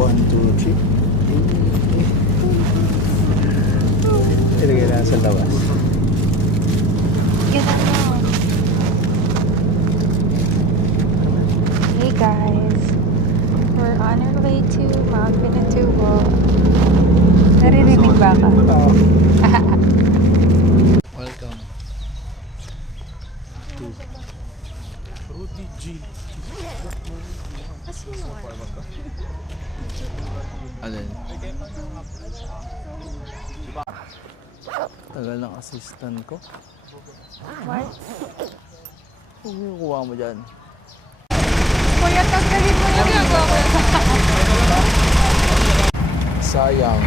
1, 2, 3. Ilagay na sa labas. Hey guys, we're on our way to Mount Pinatubo. Naririnig ba ka? Welcome to Rudy G. Alin? Tagal ng assistant ko. What? Huwag yung kuha mo dyan. Kuya, tanggalin mo yung ginagawa ko. Sayang.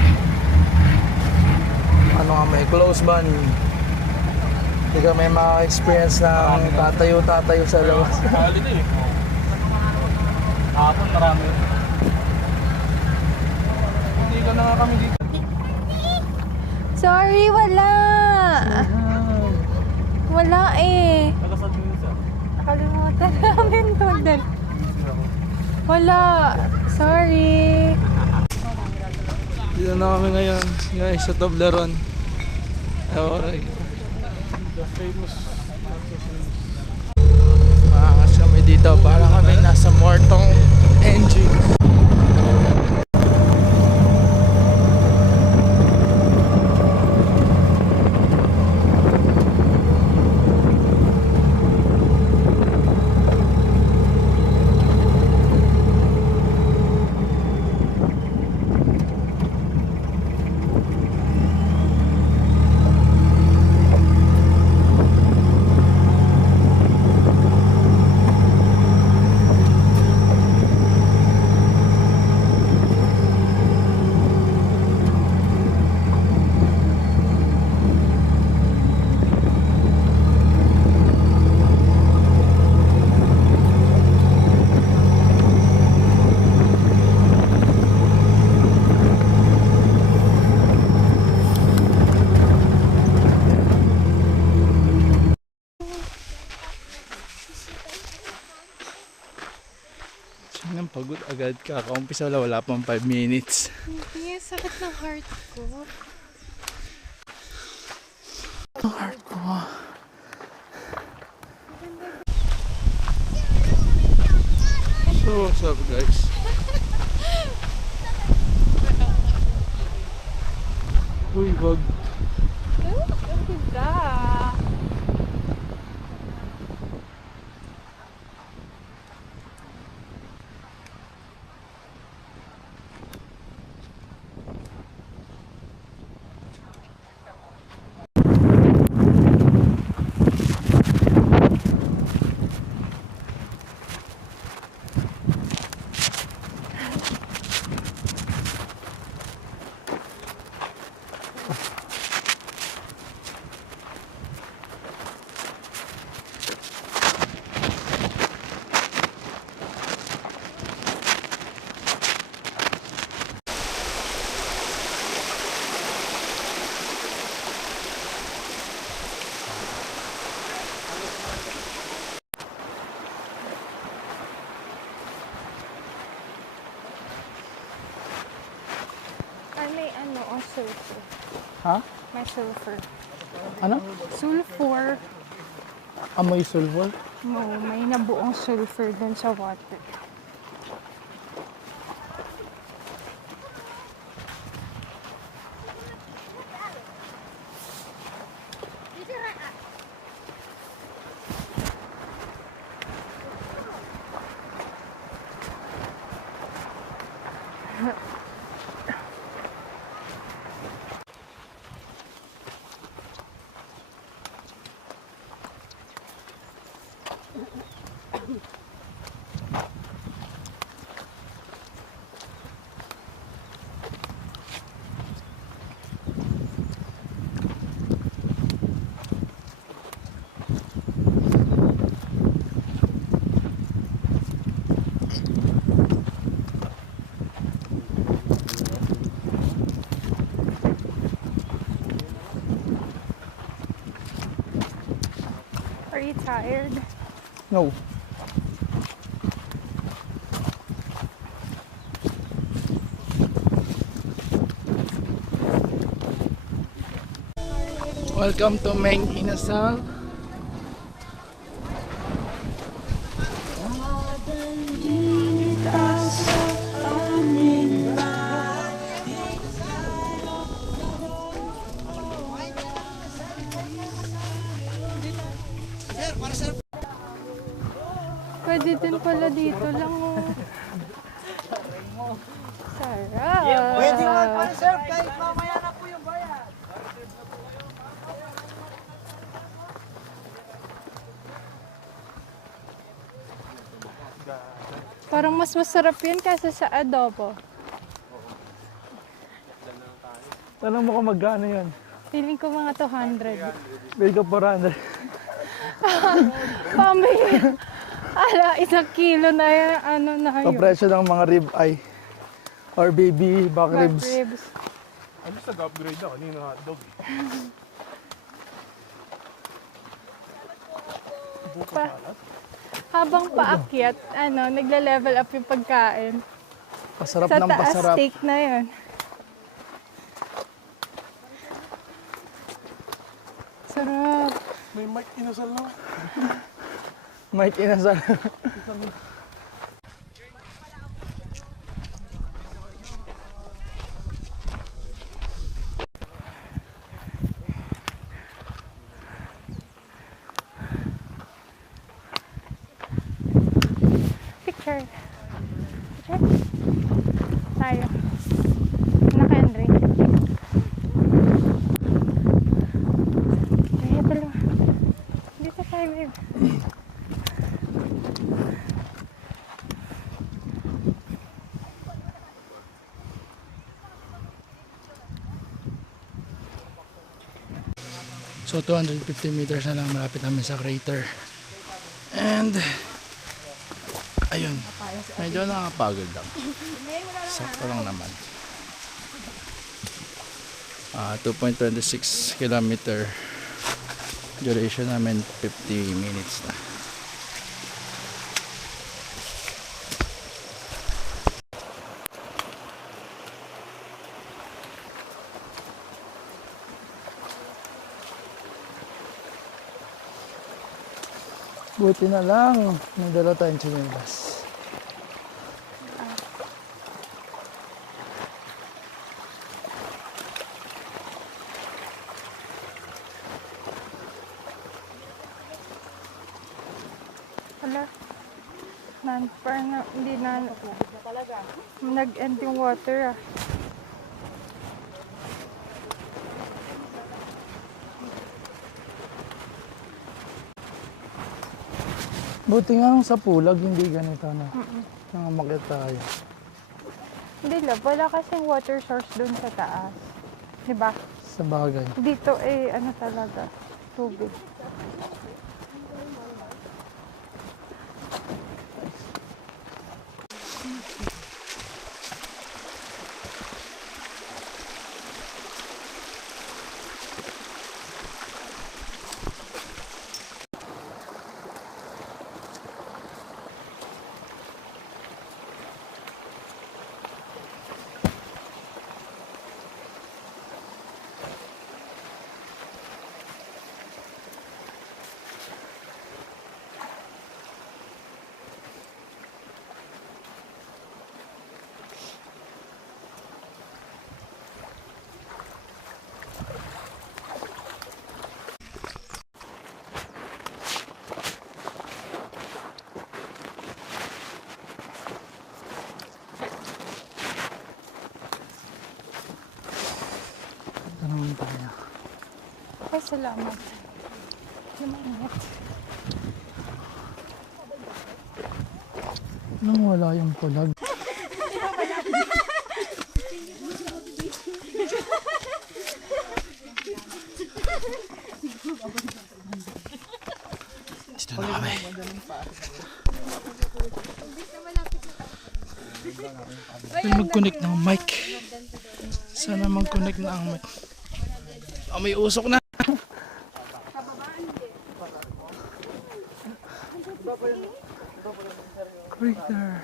Ano nga may close ban. Hindi ka may maka-experience ng tatayo-tatayo sa labas. Holiday eh. Hapon marami. Hindi ka na nga kami dito. Sorry, wala. Wala eh. Nalasad mo yun sir. Nakalimutan namin doon. Wala. Sorry. Dito na kami ngayon, guys, sa Toblerone. Alright. The famous. Maangas kami dito para kami nasa Mortong NG. Nang pagod agad ka. Kaumpisa wala pang 5 minutes. Hindi, sakit ng heart ko. Ang heart ko. So what's up guys? Uy, wag. Ang ganda. May sulfur. Ha? May sulfur. Ano? Sulfur. Amoy sulfur? No, may nabuong sulfur dun sa water. Are you tired? No. Welcome to Meng Inasal. Pwede din pala dito lang oh. Sarap. Pwede mag-serve kahit mamaya na po yung bayan. Parang mas masarap yun kaysa sa adobo. Tanong mo kung magkano yan. Feeling ko mga 200. Bigay ka 400. Pambili. Ala, 1 kilo na yan. Ano na yun? Kapresyo ng mga rib eye. Or baby back Back ribs. ribs. Ano sa upgrade ako? Kanina hotdog eh. Pa- habang paakyat, nagle-level up yung pagkain. Pasarap Sa ng taas, pasarap. steak na yun. Sarap. May mic inasal lang. Mike Inasal. Picture. Picture. Tayo. Anak Henry. Ito lang. Dito tayo, babe. So 250 meters na lang malapit namin sa crater. And ayun, medyo nakakapagod lang. Sakto lang naman. 2.26 kilometer duration namin, 50 minutes na. Buti na lang, may dala tayong chinelas. Wala. Parang hindi na. Nag-end yung water ah. Buti nga nung sa pulag, hindi ganito na. Nangamakit tayo. Hindi lang. Wala kasing water source dun sa taas. Diba? Sa bagay. Dito talaga. Tubig. Ito naman tayo. Ay, salamat. Lumangat. Nung wala yung pulag. Dito na kami. Mag-connect ng mic. Sana mag-connect na ang mic. Oh, may usok na. Crater.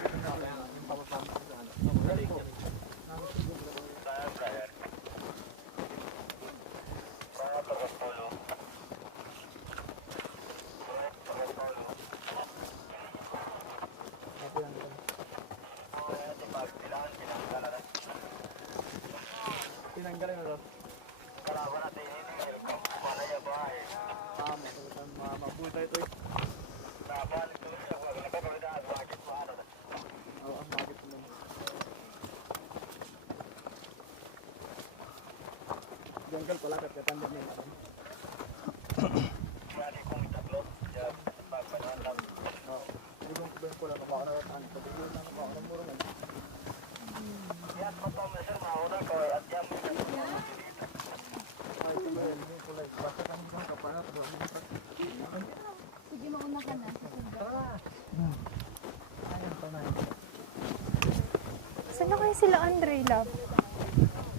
Saan na kayo sila, Andre, love?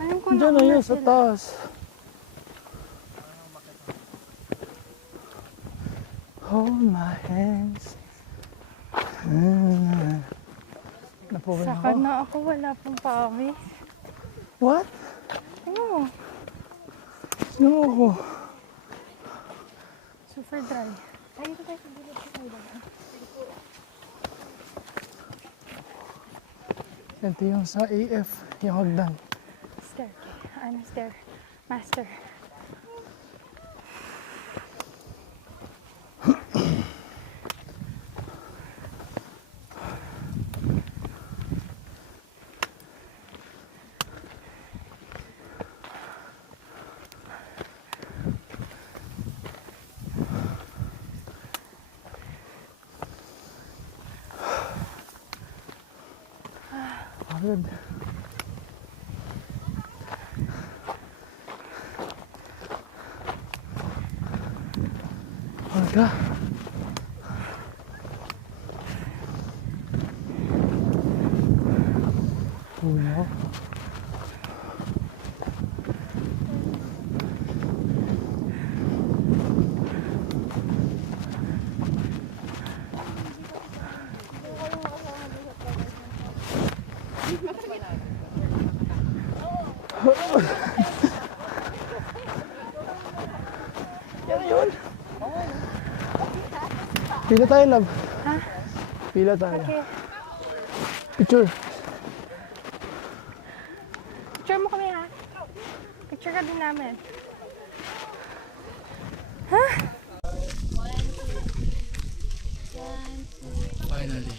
Alam ko Diyan na yun, sa sila. taas. Hold my hands. Napuwi Saka ako. na ako, wala pong pawis. What? Tingnan mo, Sino ako? super dry. Ay, ito tayo sa gilid sa kayo. Ito yung sa AF, yung hagdan. Stair. Ano, stair? Master. Pagod. Pagka. Uno. Pila tayo, love. Ha? Pila tayo. Okay. Picture. Picture mo kami, ha? Picture ka din namin. Ha? Finally.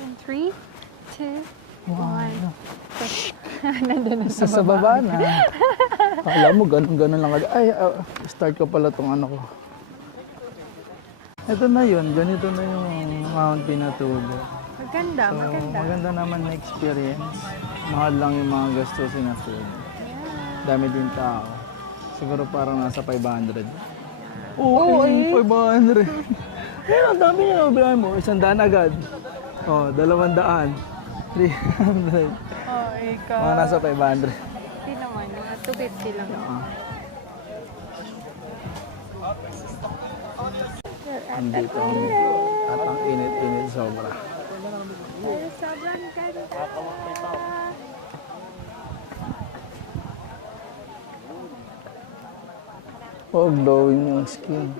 In 3, 2, Wow. 1. Nandun na Sa baba na. Akala mo, ganun-ganun lang. Ay, start ko pala tong ano ko. Ito na yun. Ganito na yung Mount Pinatubo. Maganda, So, maganda. maganda naman na experience. Mahal lang yung mga gastusin na food. Dami din tao. Siguro parang nasa 500. Oo, 500. Ayun, ang dami niya. Bilang mo, 100 agad. Oh, 200. 300. Oh, ikaw. Mga nasa 500. Hindi naman, mga 250 lang. Andito kami. At ang init-init sobra. Pero sobrang ganda. Oh, glowing yung skin.